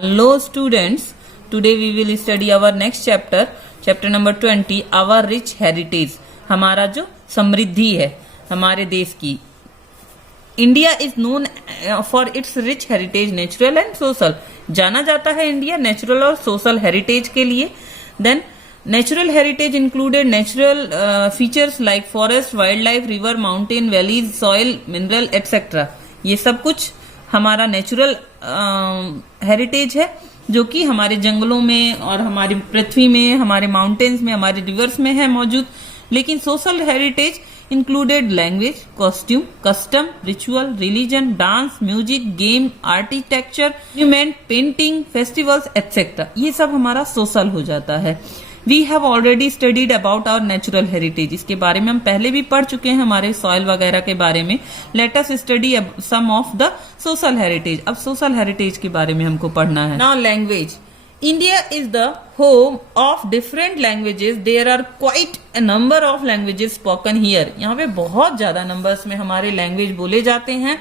Hello students, today we will study our next chapter, chapter number 20, our rich heritage. हमारा जो समृद्धि है हमारे देश की. India is known for its rich heritage natural and social. जाना जाता है इंडिया नेचुरल और सोशल हेरिटेज के लिए. Then natural heritage included natural features like forest, wild life, river, mountain, valleys, soil, mineral etcetera. ये सब कुछ हमारा नेचुरल हेरिटेज है जो कि हमारे जंगलों में और हमारी पृथ्वी में, हमारे माउंटेन्स में, हमारे रिवर्स में है मौजूद. लेकिन social heritage included language, costume, custom, ritual, religion, dance, music, game, architecture, monument, painting, festivals etcetera. ये सब हमारा सोशल हो जाता है. We have already studied about our natural heritage. इसके बारे में हम पहले भी पढ़ चुके हैं हमारे सॉइल वगैरह के बारे में. Let us study some of the social heritage. अब सोशल हेरिटेज के बारे में हमको पढ़ना है. Now language. India is the home of different languages. There are quite a number of languages spoken here. यहाँ पे बहुत ज्यादा नंबर्स में हमारे लैंग्वेज बोले जाते हैं.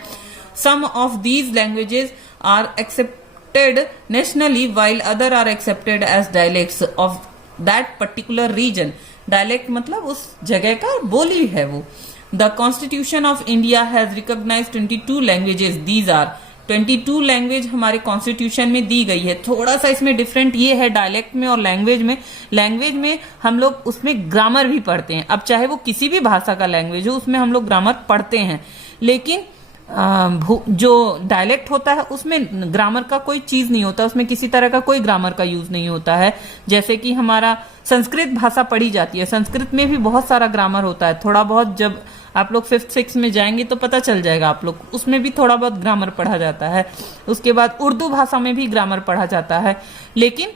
Some of these languages are accepted nationally while other are accepted as dialects of that particular region. Dialect मतलब उस जगह का बोली है वो. The Constitution of India has recognized 22 languages. These are 22 language हमारे कॉन्स्टिट्यूशन में दी गई है. थोड़ा सा इसमें डिफरेंट ये है डायलेक्ट में और लैंग्वेज में. लैंग्वेज में हम लोग उसमें ग्रामर भी पढ़ते हैं. अब चाहे वो किसी भी भाषा का लैंग्वेज हो उसमें हम लोग ग्रामर पढ़ते हैं. लेकिन जो डायलेक्ट होता है उसमें ग्रामर का कोई चीज नहीं होता. उसमें किसी तरह का कोई ग्रामर का यूज नहीं होता है. जैसे कि हमारा संस्कृत भाषा पढ़ी जाती है. संस्कृत में भी बहुत सारा ग्रामर होता है. थोड़ा बहुत जब आप लोग 5th 6th में जाएंगे तो पता चल जाएगा आप लोग. उसमें भी थोड़ा बहुत ग्रामर पढ़ा जाता है. उसके बाद उर्दू भाषा में भी ग्रामर पढ़ा जाता है. लेकिन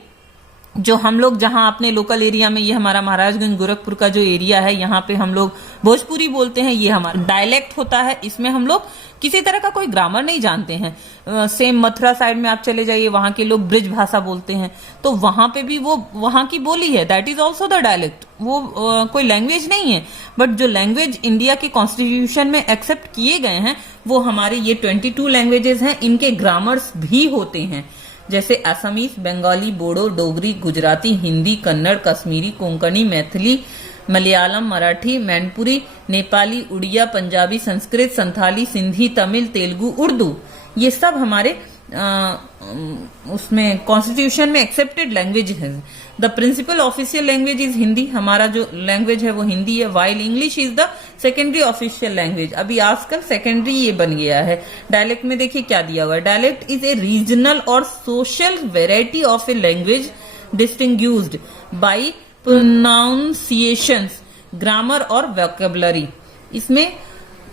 जो हम लोग जहां अपने लोकल एरिया में, ये हमारा महाराजगंज गोरखपुर का जो एरिया है, यहाँ पे हम लोग भोजपुरी बोलते हैं. ये हमारा डायलेक्ट होता है. इसमें हम लोग किसी तरह का कोई ग्रामर नहीं जानते हैं. सेम मथुरा साइड में आप चले जाइए, वहां के लोग ब्रिज भाषा बोलते हैं. तो वहां पे भी वो वहां की बोली है. That is also the dialect. वो कोई लैंग्वेज नहीं है. बट जो लैंग्वेज इंडिया के कॉन्स्टिट्यूशन में एक्सेप्ट किए गए हैं वो हमारे ये 22 लैंग्वेजेस हैं. इनके ग्रामर्स भी होते हैं. जैसे असमीज, बंगाली, बोडो, डोगरी, गुजराती, हिंदी, कन्नड़, कश्मीरी, कोंकणी, मैथिली, मलयालम, मराठी, मैनपुरी, नेपाली, उड़िया, पंजाबी, संस्कृत, संथाली, सिंधी, तमिल, तेलुगु, उर्दू. ये सब हमारे उसमें कॉन्स्टिट्यूशन में एक्सेप्टेड लैंग्वेज है. The principal official language is Hindi. हमारा जो लैंग्वेज है वो हिंदी है. While English is the secondary official language. अभी आजकल सेकेंडरी ये बन गया है. डायलेक्ट में देखिए क्या दिया हुआ है. डायलेक्ट इज ए रीजनल और social variety of a language distinguished by pronunciations, grammar और वोकेबलरी. इसमें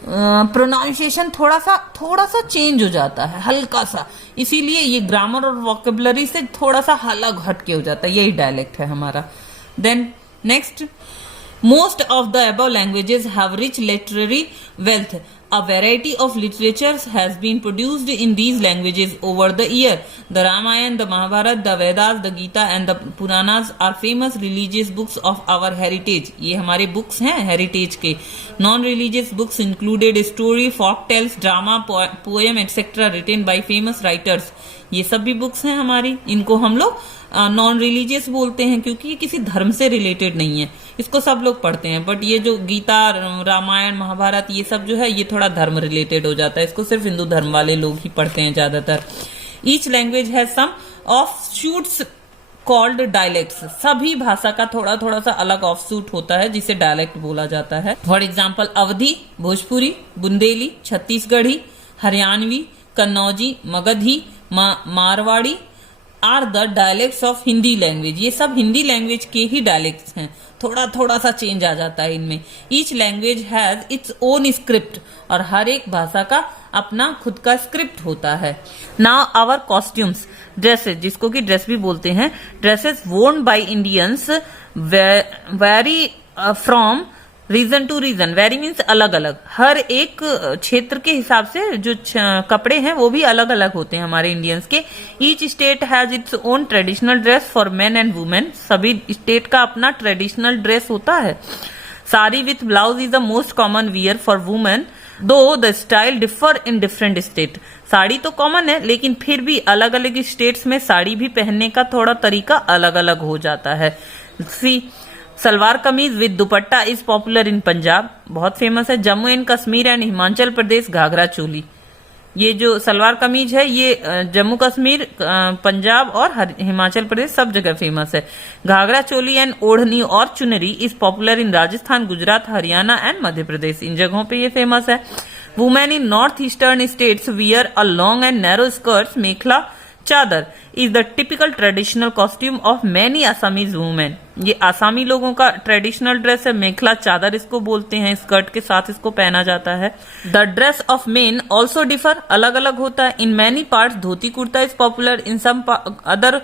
प्रोनाउंसिएशन थोड़ा सा चेंज हो जाता है, हल्का सा. इसीलिए ये ग्रामर और वोकेबलरी से थोड़ा सा अलग हटके हो जाता है. यही डायलेक्ट है हमारा. Then next, most of the above languages have rich literary wealth. A variety of literatures has been produced in these languages over the year. The Ramayana, the Mahabharata, the Vedas, the Gita and the Puranas are famous religious books of our heritage. ये हमारे books हैं heritage के. Non-religious books included story, folk tales, drama, poem etc. written by famous writers. ये सब भी books हैं हमारी. इनको हम लोग नॉन रिलीजियस बोलते हैं क्योंकि ये किसी धर्म से रिलेटेड नहीं है. इसको सब लोग पढ़ते हैं. बट ये जो गीता, रामायण, महाभारत ये सब जो है ये थोड़ा धर्म रिलेटेड हो जाता है. इसको सिर्फ हिंदू धर्म वाले लोग ही पढ़ते हैं ज्यादातर. Each language has some of shoots called dialects. सभी भाषा का थोड़ा सा अलग ऑफ सूट होता है जिसे डायलेक्ट बोला जाता है. For example Awadhi, Bhojpuri, Bundeli, Chhattisgarhi, Haryanvi, Kannauji, Magadhi, Marwari are the dialects of Hindi language. ये सब हिंदी लैंग्वेज के ही डायलेक्ट्स हैं. थोड़ा सा चेंज आ जाता है इनमें. Each language has its own script. और हर एक भाषा का अपना खुद का स्क्रिप्ट होता है. नाउ आवर कॉस्ट्यूम्स, ड्रेसेस, जिसको कि ड्रेस भी बोलते हैं. Dresses worn by Indians vary from region to region. Vary means अलग अलग. हर एक क्षेत्र के हिसाब से जो कपड़े हैं वो भी अलग अलग होते हैं हमारे इंडियंस के. Each state has its own traditional dress for men and women. सभी स्टेट का अपना ट्रेडिशनल ड्रेस होता है. Sari with blouse is the most common wear for women. Though the style differ in different state. Sari तो common है, लेकिन फिर भी अलग अलग स्टेट्स में साड़ी भी पहनने का थोड़ा तरीका अलग अलग हो जाता है। सी salwar kameez with dupatta is popular इन पंजाब, बहुत फेमस है। Jammu and Kashmir and Himachal Pradesh ghagra choli. ये जो सलवार कमीज है ये जम्मू कश्मीर, पंजाब और हिमाचल प्रदेश सब जगह फेमस है। घाघरा चोली एंड ओढ़नी और chunri is popular in Rajasthan, Gujarat, Haryana and Madhya Pradesh. इन जगहों पे ये फेमस है। Women in north eastern states wear a long and narrow skirts, mekhela chador is the typical traditional costume of many Assamese women. ये आसामी लोगों का ट्रेडिशनल ड्रेस है, मेखला चादर इसको बोलते हैं, स्कर्ट के साथ इसको पहना जाता है। The dress of men also differ, अलग अलग होता है। In many parts dhoti kurta is popular, in some other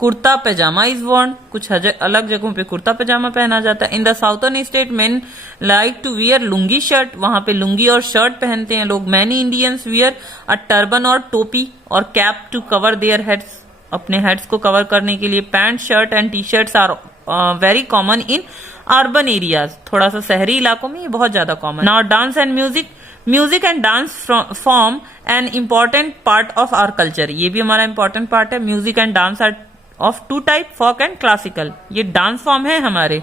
kurta pyjama is worn, कुछ अलग जगहों पे कुर्ता पैजामा पहना जाता है। In the southern state men like to wear lungi shirt, वहां पे लुंगी और शर्ट पहनते हैं लोग। Many Indians wear a turban और टोपी और cap to cover their heads, अपने हेड्स को कवर करने के लिए। Pant shirt and T shirts are very common in urban areas, थोड़ा सा शहरी इलाकों में ये बहुत ज्यादा common. Now dance and music and dance form an important part of our culture, ये भी हमारा इम्पोर्टेंट पार्ट है। Music and dance are of two type, folk and classical, ये डांस फॉर्म है हमारे।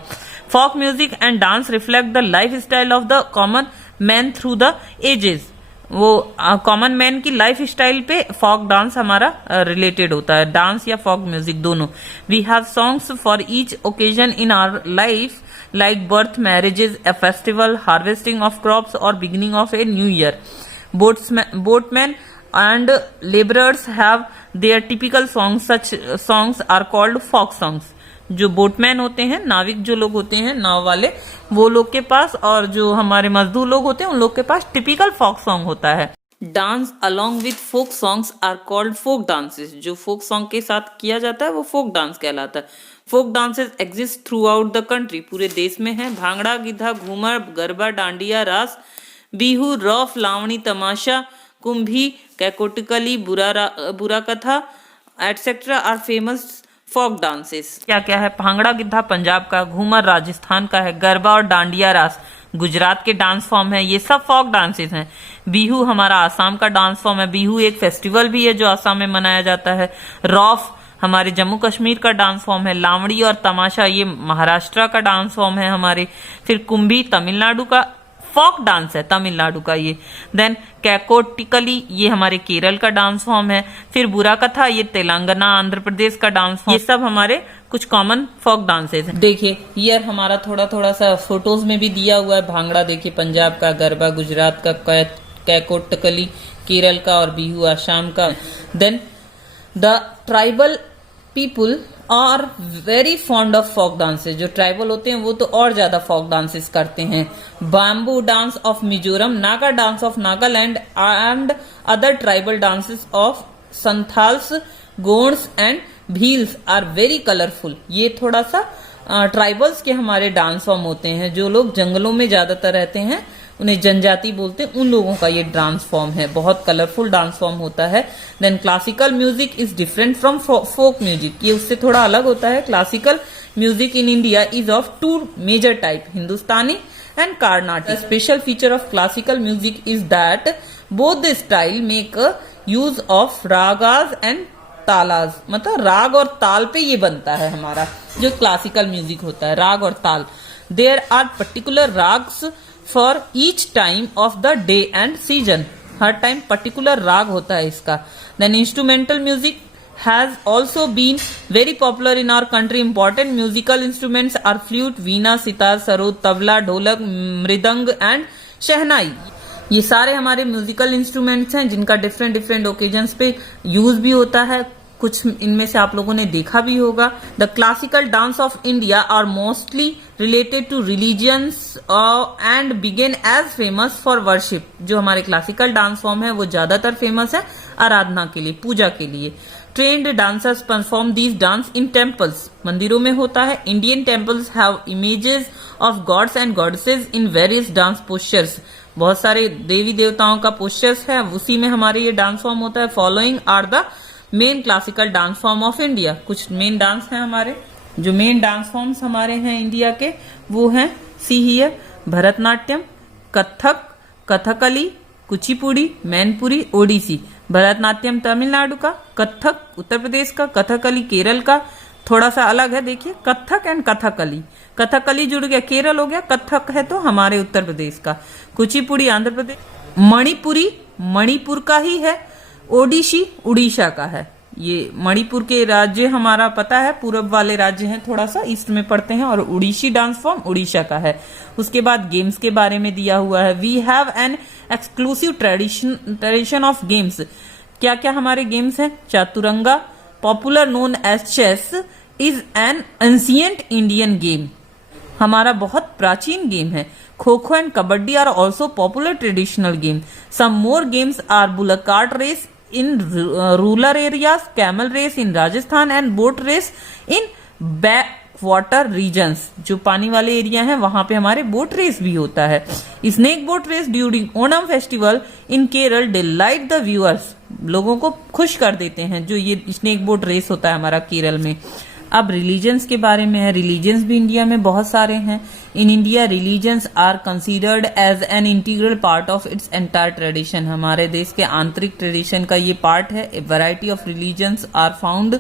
Folk music and dance reflect the life style of the common man through the ages, वो common man की life style पे folk dance हमारा related होता है, dance या फोक म्यूजिक दोनों। We have songs for each occasion in our life like birth, marriages, a festival, harvesting of crops और beginning of a new year. Boatman and laborers have their typical songs, such songs are called folk songs। जो boatman होते हैं, नाविक जो लोग होते हैं नाव वाले, वो लोग के पास, और जो हमारे मजदूर लोग होते हैं उन लोग के पास टिपिकल फोक सॉन्ग होता है। Dance along with folk songs are called folk dances, जो फोक सॉन्ग के साथ किया जाता है वो फोक डांस कहलाता है। Folk dances exist throughout the country, पूरे देश में है। भांगड़ा, गिद्धा, घूमर, गरबा, डांडिया, रास, बिहू, रौफ, लावणी, तमाशा, कुंभी, Kaikottikali, Burra Katha etcetera are famous folk dances. क्या क्या है? भांगड़ा गिद्धा पंजाब का, घूमर राजस्थान का है, गरबा और डांडिया रास गुजरात के डांस फॉर्म है, ये सब फोक डांसेस हैं। बिहू हमारा आसाम का डांस फॉर्म है, बिहू एक फेस्टिवल भी है जो आसाम में मनाया जाता है। रौफ हमारे जम्मू कश्मीर का डांस फॉर्म है। लावड़ी और तमाशा ये महाराष्ट्र का डांस फॉर्म है हमारे। फिर कुंभी तमिलनाडु का फोक डांस है, तमिलनाडु का ये। देन कैकोटिकली ये हमारे केरल का डांस फॉर्म है। फिर बुरा कथा ये तेलंगाना आंध्र प्रदेश का डांस फॉर्म। ये सब हमारे कुछ कॉमन फोक डांसेस हैं। देखिए ये हमारा थोड़ा सा फोटोज में भी दिया हुआ है। भांगड़ा देखिए पंजाब का, गरबा गुजरात का, कैकोटिकली केरल का और बिहू आसाम का। Then the tribal people are very fond of folk dances, जो ट्राइबल होते हैं वो तो और ज्यादा फोक डांसेस करते हैं। Bamboo dance of Mizoram, Naga dance of Nagaland and other tribal dances of Santhals, Gonds and Bhils are very colourful. ये थोड़ा सा ट्राइबल्स के हमारे डांस फॉर्म होते हैं, जो लोग जंगलों में ज्यादातर रहते हैं उन्हें जनजाति बोलते हैं, उन लोगों का ये डांस फॉर्म है, बहुत कलरफुल डांस फॉर्म होता है। Then classical music is different from folk music, ये उससे थोड़ा अलग होता है। Classical music in India is of two major type, Hindustani and Carnatic. Special feature of classical music is that both the style make use of ragas and talas, मतलब राग और ताल पे ये बनता है हमारा जो क्लासिकल म्यूजिक होता है, राग और ताल। There are particular ragas for each time of the day and season, हर टाइम पर्टिकुलर राग होता है इसका। Then instrumental music has also been very popular in our country. Important musical instruments are flute, veena, sitar, sarod, tabla, dholak, mridang and शहनाई। ये सारे हमारे म्यूजिकल इंस्ट्रूमेंट्स हैं जिनका डिफरेंट ओकेजन्स पे यूज भी होता है, कुछ इनमें से आप लोगों ने देखा भी होगा। The classical dance of India are mostly related to religions and began as famous for worship. जो हमारे क्लासिकल डांस फॉर्म है वो ज्यादातर फेमस है आराधना के लिए, पूजा के लिए। Trained dancers perform these dance in temples, मंदिरों में होता है। Indian temples have images of gods and goddesses in various dance postures, बहुत सारे देवी देवताओं का पोस्चर्स है, उसी में हमारे ये डांस फॉर्म होता है। Following are the main classical dance form of India, कुछ मेन डांस हैं हमारे, जो मेन डांस फॉर्म्स हमारे हैं इंडिया के वो हैं सी हियर, भरतनाट्यम, कथक, कथकली, कुचिपुड़ी, मैनपुरी, ओडिसी। भरतनाट्यम तमिलनाडु का, कथक उत्तर प्रदेश का, कथकली केरल का। थोड़ा सा अलग है, देखिए कथक एंड कथकली। कथकली जुड़ गया, केरल हो गया, कथक है तो हमारे उत्तर प्रदेश का। कुचिपुड़ी आंध्र प्रदेश, मणिपुरी मणिपुर का ही है, ओडिसी उड़ीसा का है। ये मणिपुर के राज्य हमारा पता है, पूर्व वाले राज्य हैं, थोड़ा सा ईस्ट में पड़ते हैं, और उड़ीसी डांस फॉर्म उड़ीसा का है। उसके बाद गेम्स के बारे में दिया हुआ है, we have an exclusive tradition of games. क्या क्या हमारे गेम्स हैं? Chaturanga, popular known as chess, is an ancient Indian game, हमारा बहुत प्राचीन गेम है। Kho kho and kabaddi are also popular traditional game. Some more games are bullock cart race in rural areas, camel race in Rajasthan and boat race in backwater regions। जो पानी वाले area हैं वहां पे हमारे बोट रेस भी होता है। Snake boat race during Onam festival in Kerala delight the viewers, लोगों को खुश कर देते हैं जो ये स्नेक बोट रेस होता है हमारा केरल में। अब रिलीजन्स के बारे में है, रिलीजन्स भी इंडिया में बहुत सारे हैं। In India religions are considered as an integral part of its entire tradition, हमारे देश के आंतरिक ट्रेडिशन का ये पार्ट है। A variety of religions are found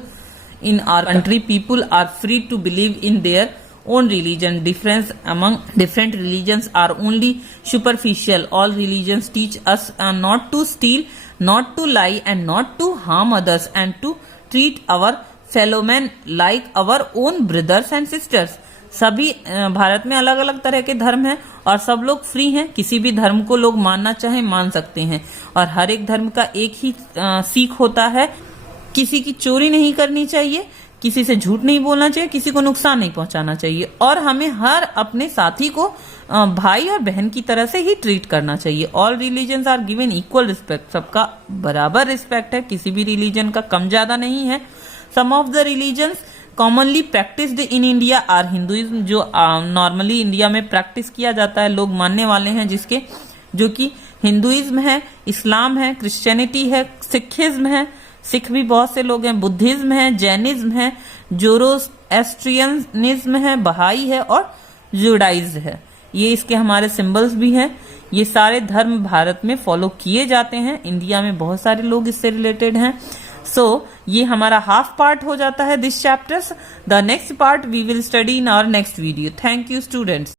in our country, people are free to believe in their own religion. Difference among different religions are only superficial. All religions teach us not to steal, not to lie, and not to harm others, and to treat our fellow men like our own brothers and sisters. सभी भारत में अलग अलग तरह के धर्म हैं और सब लोग फ्री हैं, किसी भी धर्म को लोग मानना चाहे मान सकते हैं। और हर एक धर्म का एक ही सीख होता है, किसी की चोरी नहीं करनी चाहिए, किसी से झूठ नहीं बोलना चाहिए, किसी को नुकसान नहीं पहुंचाना चाहिए, और हमें हर अपने साथी को भाई और बहन की तरह से ही ट्रीट करना चाहिए। All religions are given equal respect, सबका बराबर रिस्पेक्ट है, किसी भी रिलीजन का कम ज्यादा नहीं है। Some of the religions commonly practised in India are Hinduism, जो नॉर्मली इंडिया में प्रैक्टिस किया जाता है, लोग मानने वाले हैं जिसके, जो कि हिंदुइज्म है, इस्लाम है, क्रिश्चियनिटी है, सिखिज्म है, सिख भी बहुत से लोग हैं, बुद्धिज्म है, जैनिज्म है, जोरोएस्ट्रियनिज्म है, बहाई है और जुडाइज्म है। ये इसके हमारे सिंबल्स भी हैं। ये सारे धर्म भारत में फॉलो किए जाते हैं, इंडिया में बहुत सारे लोग इससे रिलेटेड हैं। सो ये हमारा हाफ पार्ट हो जाता है this chapters. The next part we will study in our next video. Thank you students.